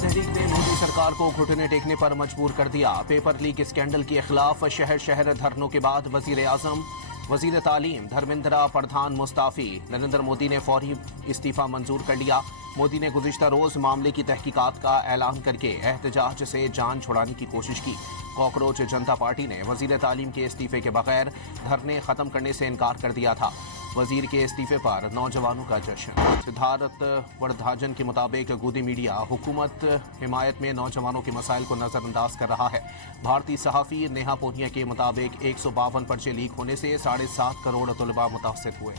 تحریک نے مودی سرکار کو گھٹنے ٹیکنے پر مجبور کر دیا۔ پیپر لیک اسکینڈل کے خلاف شہر شہر دھرنوں کے بعد وزیر اعظم، وزیر تعلیم دھرمیندرا پردھان مستعفی۔ نریندر مودی نے فوری استعفی منظور کر لیا۔ مودی نے گزشتہ روز معاملے کی تحقیقات کا اعلان کر کے احتجاج سے جان چھڑانے کی کوشش کی۔ کاکروچ جنتا پارٹی نے وزیر تعلیم کے استعفے کے بغیر دھرنے ختم کرنے سے انکار کر دیا تھا۔ وزیر کے استعفے پر نوجوانوں کا جشن۔ سدھارتھ وردھاجن کے مطابق گودی میڈیا حکومت حمایت میں نوجوانوں کے مسائل کو نظر انداز کر رہا ہے۔ بھارتی صحافی نیہا پونیا کے مطابق 152 پرچے لیک ہونے سے 7.5 کروڑ طلباء متاثر ہوئے۔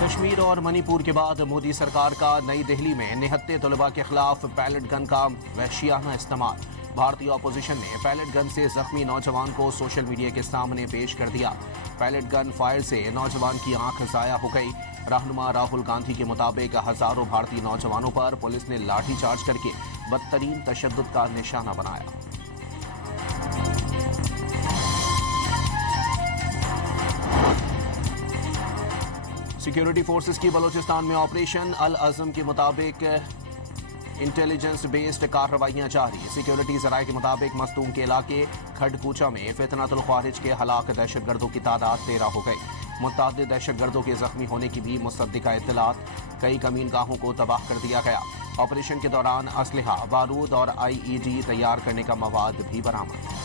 کشمیر اور منی پور کے بعد مودی سرکار کا نئی دہلی میں نہتے طلباء کے خلاف پیلٹ گن کا وحشیانہ استعمال۔ بھارتی اپوزیشن نے پیلٹ گن سے زخمی نوجوان کو سوشل میڈیا کے سامنے پیش کر دیا۔ پیلٹ گن فائر سے نوجوان کی آنکھ ضائع ہو گئی۔ رہنما راہل گاندھی کے مطابق ہزاروں بھارتی نوجوانوں پر پولیس نے لاٹھی چارج کر کے بدترین تشدد کا نشانہ بنایا۔ سیکیورٹی فورسز کی بلوچستان میں آپریشن العزم کے مطابق انٹیلیجنس بیسڈ کارروائیاں جاری۔ سیکیورٹی ذرائع کے مطابق مستونگ کے علاقے کھڈ کوچا میں فتنۃ الخوارج کے ہلاک دہشت گردوں کی تعداد 13 ہو گئی۔ متعدد دہشت گردوں کے زخمی ہونے کی بھی مصدقہ اطلاعات۔ کئی کمین گاہوں کو تباہ کر دیا گیا۔ آپریشن کے دوران اسلحہ، بارود اور IED تیار کرنے کا مواد بھی برآمد۔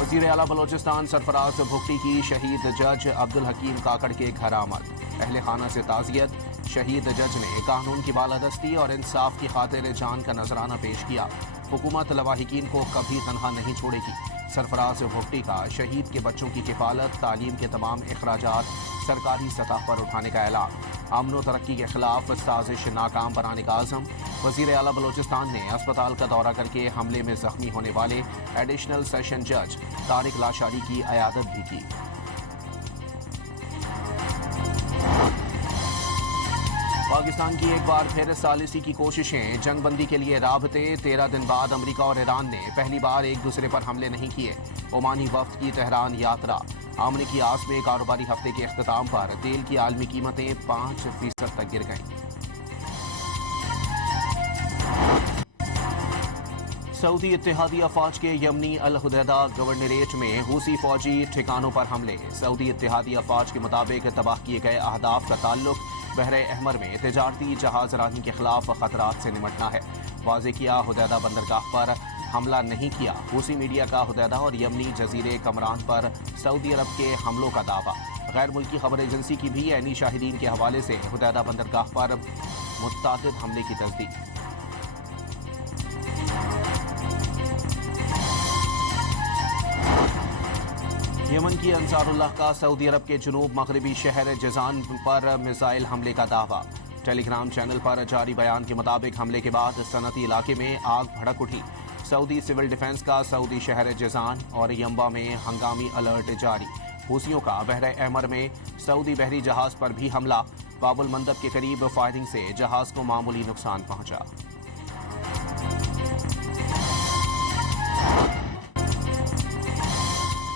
وزیر اعلیٰ بلوچستان سرفراز بھگٹی کی شہید جج عبدالحکیم کاکڑ کے گھر آمد۔ اہل خانہ سے تعزیت۔ شہید جج نے قانون کی بالادستی اور انصاف کی خاطر جان کا نذرانہ پیش کیا۔ حکومت لواحقین کو کبھی تنہا نہیں چھوڑے گی۔ سرفراز بھگٹی کا شہید کے بچوں کی کفالت، تعلیم کے تمام اخراجات سرکاری سطح پر اٹھانے کا اعلان۔ امن و ترقی کے خلاف سازش ناکام بنانے کا عزم۔ وزیر اعلیٰ بلوچستان نے اسپتال کا دورہ کر کے حملے میں زخمی ہونے والے ایڈیشنل سیشن جج طارق لاشاری کی عیادت بھی کی۔ پاکستان کی ایک بار پھر ثالثی کی کوششیں، جنگ بندی کے لیے رابطے۔ 13 دن بعد امریکہ اور ایران نے پہلی بار ایک دوسرے پر حملے نہیں کیے۔ عمانی وفد کی تہران یاترا۔ آمنے کی آس میں کاروباری ہفتے کے اختتام پر تیل کی عالمی قیمتیں 5% تک گر گئیں۔ سعودی اتحادی افواج کے یمنی الحدیدہ گورنریٹ میں حوثی فوجی ٹھکانوں پر حملے۔ سعودی اتحادی افواج کے مطابق تباہ کیے گئے اہداف کا تعلق بحر احمر میں تجارتی جہاز رانی کے خلاف خطرات سے نمٹنا ہے۔ واضح کیا حدیدہ بندرگاہ پر حملہ نہیں کیا۔ حوثی میڈیا کا حدیدہ اور یمنی جزیرے کمران پر سعودی عرب کے حملوں کا دعویٰ۔ غیر ملکی خبر ایجنسی کی بھی عینی شاہدین کے حوالے سے حدیدہ بندرگاہ پر متعدد حملے کی تصدیق۔ یمن کی انصار اللہ کا سعودی عرب کے جنوب مغربی شہر جیزان پر میزائل حملے کا دعویٰ۔ ٹیلی گرام چینل پر جاری بیان کے مطابق حملے کے بعد صنعتی علاقے میں آگ بھڑک اٹھی۔ سعودی سول ڈیفنس کا سعودی شہر جیزان اور ینبع میں ہنگامی الرٹ جاری۔ حوثیوں کا بحر احمر میں سعودی بحری جہاز پر بھی حملہ۔ باب المندب کے قریب فائرنگ سے جہاز کو معمولی نقصان پہنچا۔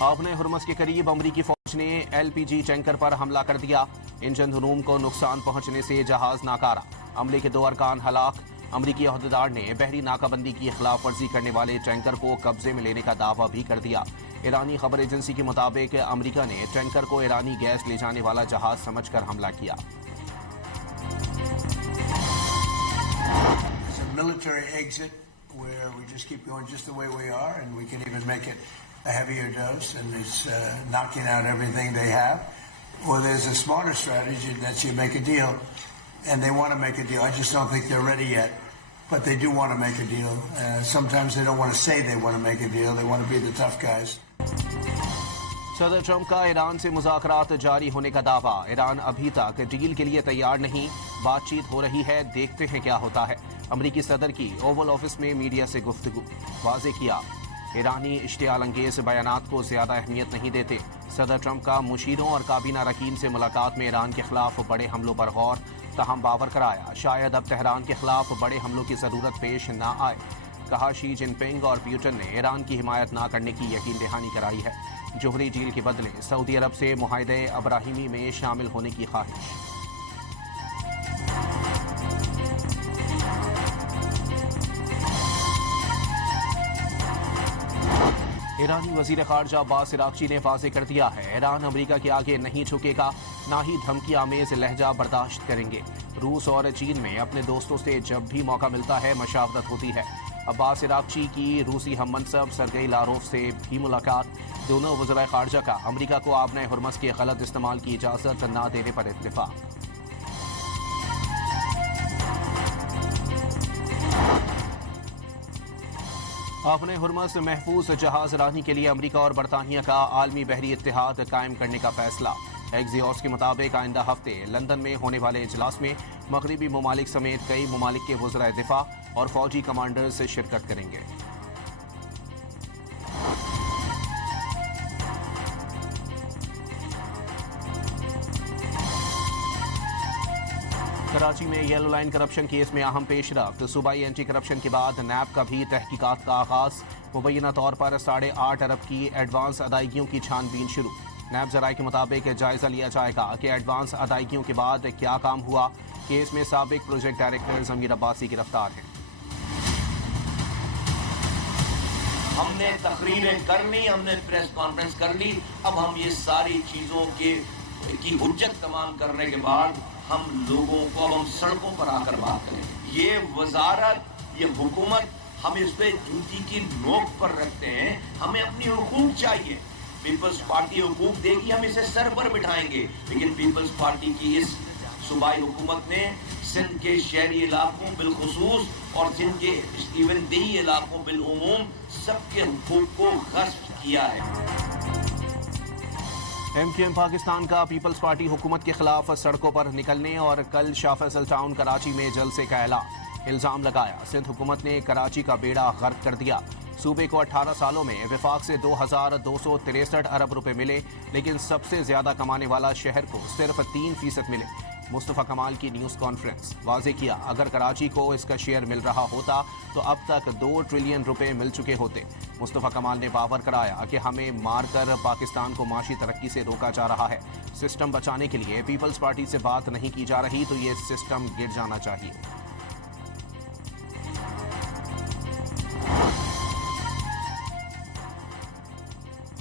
آبن ہرمز کے قریب امریکی فوج نے LPG ٹینکر پر حملہ کر دیا۔ انجن روم کو نقصان پہنچنے سے جہاز ناکارہ۔ عملے کے 2 ارکان ہلاک۔ امریکی عہدیدار نے بحری ناکہ بندی کی خلاف ورزی کرنے والے ٹینکر کو قبضے میں لینے کا دعویٰ بھی کر دیا۔ ایرانی خبر ایجنسی کے مطابق امریکہ نے ٹینکر کو ایرانی گیس لے جانے والا جہاز سمجھ کر حملہ کیا۔ a heavier dose, and it's knocking out everything they have. Or there's a smarter strategy that you make a deal, and they want to make a deal. I just don't think they're ready yet, but they do want to make a deal. Sometimes they don't want to say they want to make a deal. They want to be the tough guys. صدر Trump کا ایران سے مذاکرات جاری ہونے کا دعویٰ۔ ایران ابھی تک ڈیل کے لیے تیار نہیں، بات چیت ہو رہی ہے، دیکھتے ہیں کیا ہوتا ہے۔ امریکی صدر کی اوول آفس میں میڈیا سے گفتگو۔ واضح کیا ایرانی اشتعال انگیز بیانات کو زیادہ اہمیت نہیں دیتے۔ صدر ٹرمپ کا مشیروں اور کابینہ رکین سے ملاقات میں ایران کے خلاف بڑے حملوں پر غور، تاہم باور کرایا شاید اب تہران کے خلاف بڑے حملوں کی ضرورت پیش نہ آئے۔ کہا شی جن پنگ اور پیوٹن نے ایران کی حمایت نہ کرنے کی یقین دہانی کرائی ہے۔ جوہری ڈیل کے بدلے سعودی عرب سے معاہدہ ابراہیمی میں شامل ہونے کی خواہش۔ ایرانی وزیر خارجہ عباس عراقچی نے واضح کر دیا ہے ایران امریکہ کے آگے نہیں جھکے گا، نہ ہی دھمکی آمیز لہجہ برداشت کریں گے۔ روس اور چین میں اپنے دوستوں سے جب بھی موقع ملتا ہے مشاورت ہوتی ہے۔ عباس عراقچی کی روسی ہم منصب سرگئی لاروف سے بھی ملاقات، دونوں وزرائے خارجہ کا امریکہ کو آبنۂ ہرمز کے غلط استعمال کی اجازت نہ دینے پر اتفاق۔ آبنۂ ہرمز محفوظ جہاز رانی کے لیے امریکہ اور برطانیہ کا عالمی بحری اتحاد قائم کرنے کا فیصلہ۔ ایکزیوس کے مطابق آئندہ ہفتے لندن میں ہونے والے اجلاس میں مغربی ممالک سمیت کئی ممالک کے وزرائے دفاع اور فوجی کمانڈرز شرکت کریں گے۔ کراچی میں یلو لائن کرپشن کیس میں اہم پیش رفت، صوبائی اینٹی کرپشن کے بعد نیب کا بھی تحقیقات کا آغاز، مبینہ طور پر 8.5 ارب کی ایڈوانس ادائیگیوں کی چھان بین شروع۔ نیب ذرائع کے مطابق جائزہ لیا جائے گا کہ ایڈوانس ادائیگیوں کے بعد کیا کام ہوا۔ کیس میں سابق پروجیکٹ ڈائریکٹر ضمیر عباسی گرفتار ہیں۔ ہم نے تقریریں کر لی، ہم نے پریس کانفرنس کر لی، اب ہم یہ ساری چیزوں کی حجت تمام کرنے کے بعد ہم لوگوں کو اب ہم سڑکوں پر آ کر بات کریں۔ یہ وزارت، یہ حکومت ہم اس پہ جوتی کی نوک پر رکھتے ہیں، ہمیں اپنی حقوق چاہیے۔ پیپلز پارٹی حقوق دے گی، ہم اسے سر پر بٹھائیں گے، لیکن پیپلز پارٹی کی اس صوبائی حکومت نے سندھ کے شہری علاقوں بالخصوص اور سندھ کے ایون دیہی علاقوں بالعموم سب کے حقوق کو غصب کیا ہے۔ ایم کیو ایم پاکستان کا پیپلز پارٹی حکومت کے خلاف سڑکوں پر نکلنے اور کل شاہ فیصل ٹاؤن کراچی میں جلسے کا اعلان، الزام لگایا سندھ حکومت نے کراچی کا بیڑا غرق کر دیا۔ صوبے کو 18 سالوں میں وفاق سے 2263 ارب روپے ملے، لیکن سب سے زیادہ کمانے والا شہر کو صرف 3% ملے۔ مصطفیٰ کمال کی نیوز کانفرنس، واضح کیا اگر کراچی کو اس کا شیئر مل رہا ہوتا تو اب تک 2 ٹریلین روپے مل چکے ہوتے۔ مصطفیٰ کمال نے باور کرایا کہ ہمیں مار کر پاکستان کو معاشی ترقی سے روکا جا رہا ہے۔ سسٹم بچانے کے لیے پیپلز پارٹی سے بات نہیں کی جا رہی تو یہ سسٹم گر جانا چاہیے۔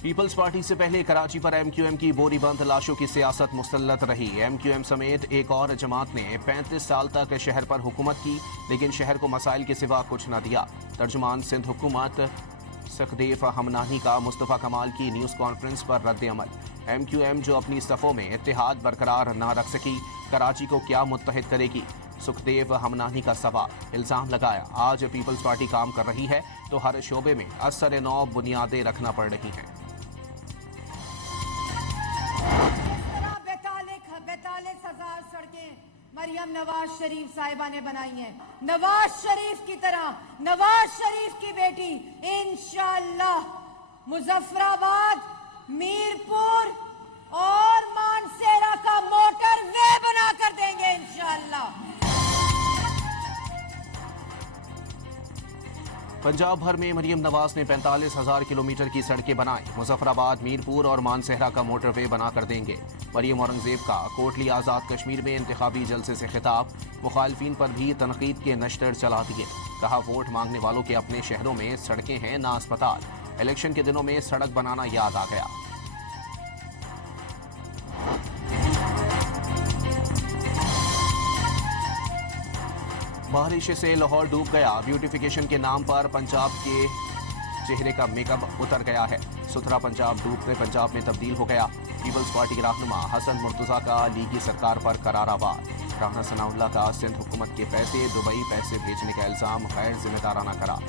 پیپلز پارٹی سے پہلے کراچی پر ایم کیو ایم کی بوری بند لاشوں کی سیاست مسلط رہی۔ ایم کیو ایم سمیت ایک اور جماعت نے 35 سال تک شہر پر حکومت کی، لیکن شہر کو مسائل کے سوا کچھ نہ دیا۔ ترجمان سندھ حکومت سخدیف ہمنانی کا مصطفیٰ کمال کی نیوز کانفرنس پر رد عمل۔ ایم کیو ایم جو اپنی صفوں میں اتحاد برقرار نہ رکھ سکی، کراچی کو کیا متحد کرے گی؟ سخدیو ہمنانی کا سوال، الزام لگایا آج پیپلز پارٹی کام کر رہی ہے تو ہر شعبے میں اثر نو بنیادیں رکھنا پڑ رہی ہیں۔ 42,000 سڑکیں مریم نواز شریف صاحبہ نے بنائی ہیں، نواز شریف کی طرح، نواز شریف کی بیٹی انشاءاللہ مظفر آباد، میرپور اور مانسیرا کا موٹر وے بنا کر دیں گے انشاءاللہ۔ پنجاب بھر میں مریم نواز نے 45,000 کلومیٹر کی سڑکیں بنائی، مظفر آباد، میرپور اور مانسہرہ کا موٹر وے بنا کر دیں گے۔ مریم اورنگزیب کا کوٹلی آزاد کشمیر میں انتخابی جلسے سے خطاب، مخالفین پر بھی تنقید کے نشتر چلا دیے، کہا ووٹ مانگنے والوں کے اپنے شہروں میں سڑکیں ہیں نہ اسپتال، الیکشن کے دنوں میں سڑک بنانا یاد آ گیا۔ بارش سے لاہور ڈوب گیا، بیوٹیفیکیشن کے نام پر پنجاب کے چہرے کا میک اپ اتر گیا ہے، ستھرا پنجاب ڈوبتے پنجاب میں تبدیل ہو گیا۔ پیپلز پارٹی کے رہنما حسن مرتضیٰ کا لیگی سرکار پر قرارہ وار، رانا ثناء اللہ کا سندھ حکومت کے پیسے دبئی پیسے بھیجنے کا الزام غیر ذمہ دارانہ قرار۔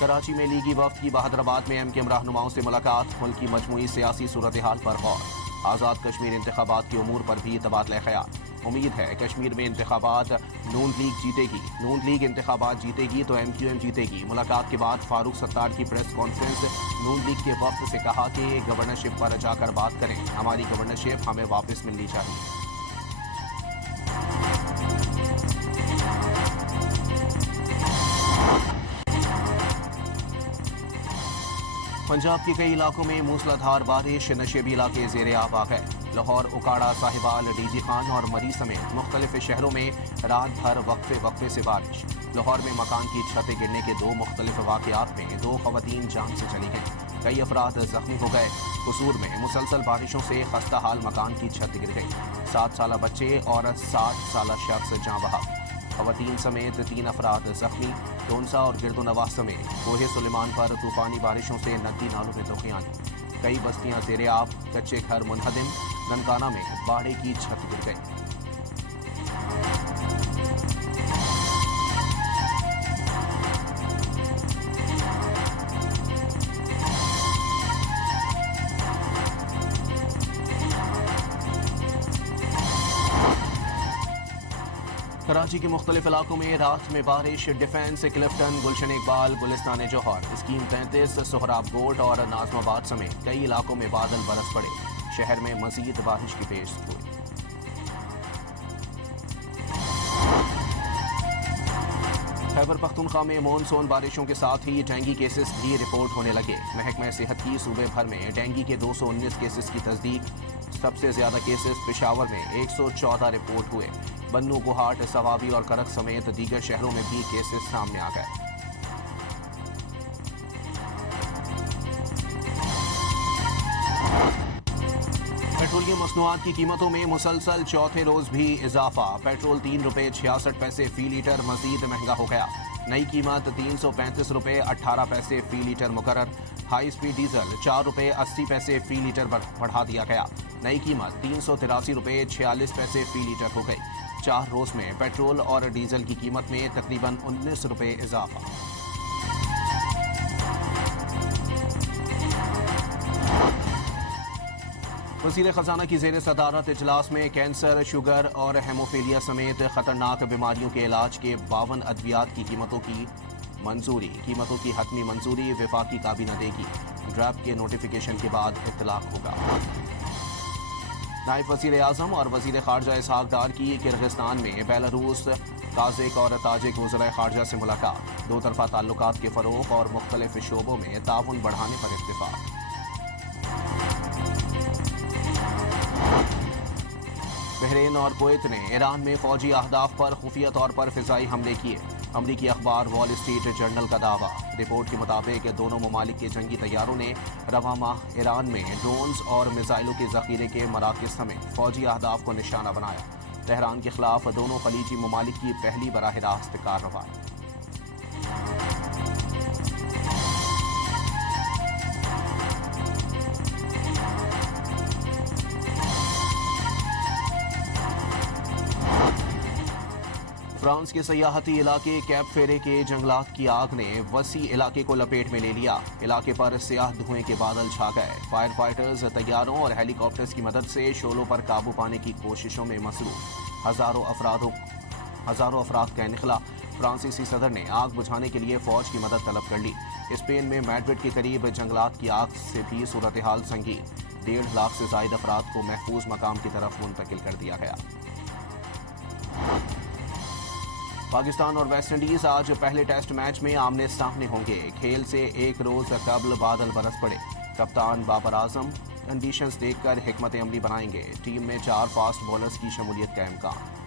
کراچی میں لیگی وفد کی بہادر آباد میں ایم کیو ایم رہنماؤں سے ملاقات، ملک کی مجموعی سیاسی صورتحال پر غور، آزاد کشمیر انتخابات کے امور پر بھی تبادلہ خیال۔ امید ہے کشمیر میں انتخابات نون لیگ جیتے گی، نون لیگ انتخابات جیتے گی تو ایم کیو ایم جیتے گی۔ ملاقات کے بعد فاروق ستار کی پریس کانفرنس، نون لیگ کے وفد سے کہا کہ گورنرشپ پر جا کر بات کریں، ہماری گورنرشپ ہمیں واپس ملنی چاہیے۔ پنجاب کے کئی علاقوں میں موسلادھار بارش، نشیبی علاقے زیر آب آ گئے، لاہور، اکاڑا، صاحبال، ڈی جی خان اور مری سمیت مختلف شہروں میں رات بھر وقفے سے بارش۔ لاہور میں مکان کی چھتیں گرنے کے 2 مختلف واقعات میں 2 خواتین جان سے چلی گئیں، کئی افراد زخمی ہو گئے۔ قصور میں مسلسل بارشوں سے خستہ حال مکان کی چھت گر گئی، 7 سالہ بچے اور 60 سالہ شخص جاں بحق، خواتین سمیت 3 افراد زخمی۔ تونسا اور گرد و نواح سمیت کوہ سلیمان پر طوفانی بارشوں سے ندی نالوں میں طوفان، کئی بستیاں زیر آب، کچے گھر منہدم۔ ننکانہ میں باڑے کی چھت گر گئی۔ کراچی کے مختلف علاقوں میں رات میں بارش۔ ڈیفنس، کلفٹن، گلشن اقبال، گلستان جوہر، اسکیم 33، سہراب گوٹ اور ناظم آباد سمیت کئی علاقوں میں بادل برس پڑے۔ شہر میں مزید بارش کی پیش ہوئی۔ خیبر پختونخوا میں مونسون بارشوں کے ساتھ ہی ڈینگی کیسز بھی رپورٹ ہونے لگے۔ محکمہ صحت کی صوبے بھر میں ڈینگی کے 219 کیسز کی تصدیق۔ سب سے زیادہ کیسز پشاور میں 114 رپورٹ ہوئے۔ بنو، گوہاٹ، سوابی اور کرک سمیت دیگر شہروں میں بھی کیسز سامنے آ گئے۔ پیٹرولیم مصنوعات کی قیمتوں میں مسلسل چوتھے روز بھی اضافہ۔ پیٹرول 3 روپے 66 پیسے فی لیٹر مزید مہنگا ہو گیا۔ نئی قیمت 335 روپے 18 پیسے فی لیٹر مقرر۔ ہائی اسپیڈ ڈیزل 4 روپے 80 پیسے فی لیٹر بڑھا دیا گیا۔ نئی قیمت 383 روپے 46 پیسے فی لیٹر ہو گئی۔ 4 روز میں پیٹرول اور ڈیزل کی قیمت میں تقریباً 19 روپے اضافہ۔ وزیر خزانہ کی زیر صدارت اجلاس میں کینسر، شوگر اور ہیموفیلیا سمیت خطرناک بیماریوں کے علاج کے 52 ادویات کی قیمتوں کی منظوری۔ قیمتوں کی حتمی منظوری وفاقی کابینہ دے گی۔ ڈرافٹ کے نوٹیفیکیشن کے بعد اطلاق ہوگا۔ نائب وزیر اعظم اور وزیر خارجہ اسحاق ڈار کی کرغزستان میں بیلاروس، قازق اور تاجک وزرائے خارجہ سے ملاقات۔ 2 طرفہ تعلقات کے فروغ اور مختلف شعبوں میں تعاون بڑھانے پر اتفاق۔ بحرین اور کویت نے ایران میں فوجی اہداف پر خفیہ طور پر فضائی حملے کیے۔ امریکی اخبار وال اسٹریٹ جرنل کا دعویٰ۔ رپورٹ کے مطابق دونوں ممالک کے جنگی طیاروں نے رواں ماہ ایران میں ڈرونز اور میزائلوں کے ذخیرے کے مراکز سمیت فوجی اہداف کو نشانہ بنایا۔ تہران کے خلاف دونوں خلیجی ممالک کی پہلی براہ راست کارروائی۔ فرانس کے سیاحتی علاقے کیپ فیرے کے جنگلات کی آگ نے وسیع علاقے کو لپیٹ میں لے لیا۔ علاقے پر سیاہ دھوئیں کے بادل چھا گئے۔ فائر فائٹرز طیاروں اور ہیلی کاپٹرز کی مدد سے شعلوں پر قابو پانے کی کوششوں میں مصروف۔ ہزاروں افراد کا انخلا۔ فرانسیسی صدر نے آگ بجھانے کے لیے فوج کی مدد طلب کر لی۔ اسپین میں میڈرڈ کے قریب جنگلات کی آگ سے بھی صورتحال سنگین۔ 1.5 لاکھ سے زائد افراد کو محفوظ مقام کی طرف منتقل کر دیا گیا۔ پاکستان اور ویسٹ انڈیز آج پہلے ٹیسٹ میچ میں آمنے سامنے ہوں گے۔ کھیل سے 1 روز قبل بادل برس پڑے۔ کپتان بابر اعظم کنڈیشنز دیکھ کر حکمت عملی بنائیں گے۔ ٹیم میں 4 فاسٹ بولرز کی شمولیت کا امکان۔